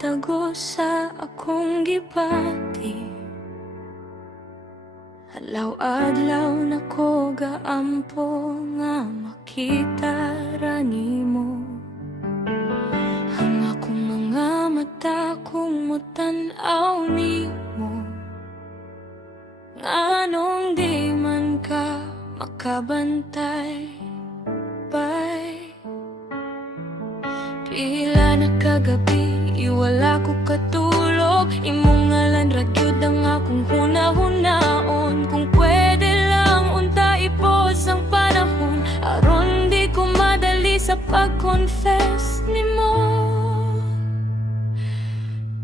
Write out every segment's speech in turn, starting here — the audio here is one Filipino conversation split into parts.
nagtago sa akong gibati. Adlaw-adlaw nako gaampo nga makita ra nimo. Ang akong mga mata kung mutan-aw nimo. Nganong di man ka makabantay, bay? Pila na kagabi, wala ko katulog. Imong ngalan ra gyud ang akong huna-hunaon. Kung pwede lang unta ipos ang panahon, aron di ko madali sa pag-confess nimo.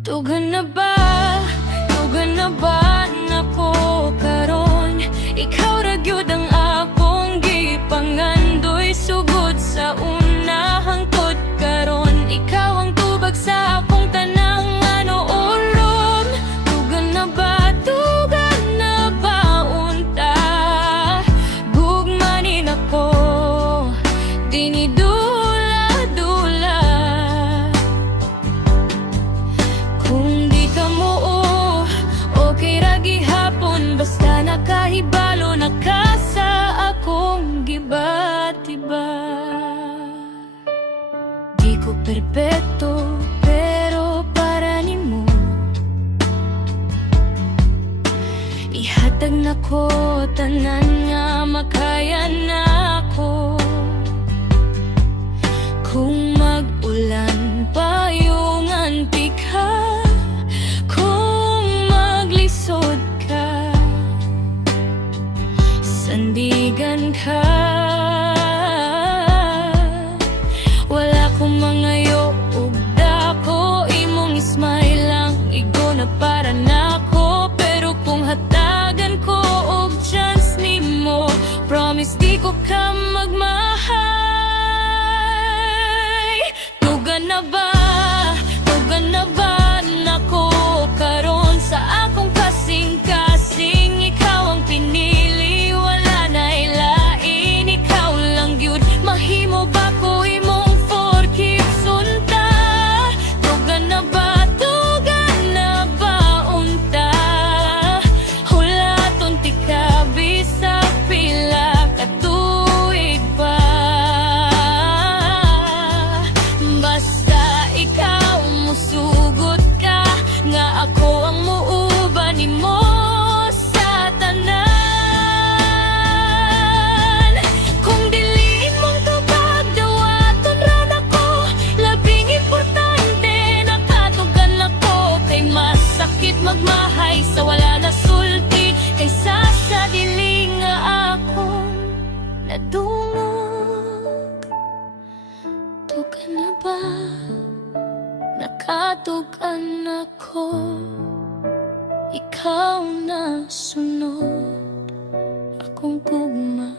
Tugan na ba? Tugan na ba nako karon? Ikaw ra gyud ang akong gipangandoy, sugod sa una hangtod karon. Ikaw ang tubag sa akong tanang ano-ulon. Tugan na ba? Tugan na ba unta? Gugmanin ako, dinidula-dula. Kung di ka muo, okay ra gihapon, basta nakahibalo na ka sa akong gibat-iba. Di ko perpekto, pero para nimo ihatag nako tanan nga makaya nako. Kung mag-ulan payungan ka, kung maglisod ka, sandigan ka. Wala kong mangayo ug dako, imong smile lang igo na para nako. Pero kung hatagan ko og chance nimo, promise di ko ka magmahay. Tugan na ba? Tugan na ba nako karon? Sa akong kasing-kasing ikaw ang pinili, wala na ilain, ikaw lang gyud mahimo ba ko imong unta? Tugan na ba? Tugan na ba unta? Hulaton ti ka bisag pila ka tuig pa. Basta ikaw musugot ka nga ako ang muuban nimo sa tanan. Kung dili mong tubag dawaton ra nako, labing importante nakatugan ako. Kay mas sakit magmahay sa wala na sulti, kaysa sa dili nga akong nadungog. Tugan na ba? Nakatugan ako, ikaw na sunod akong gugma.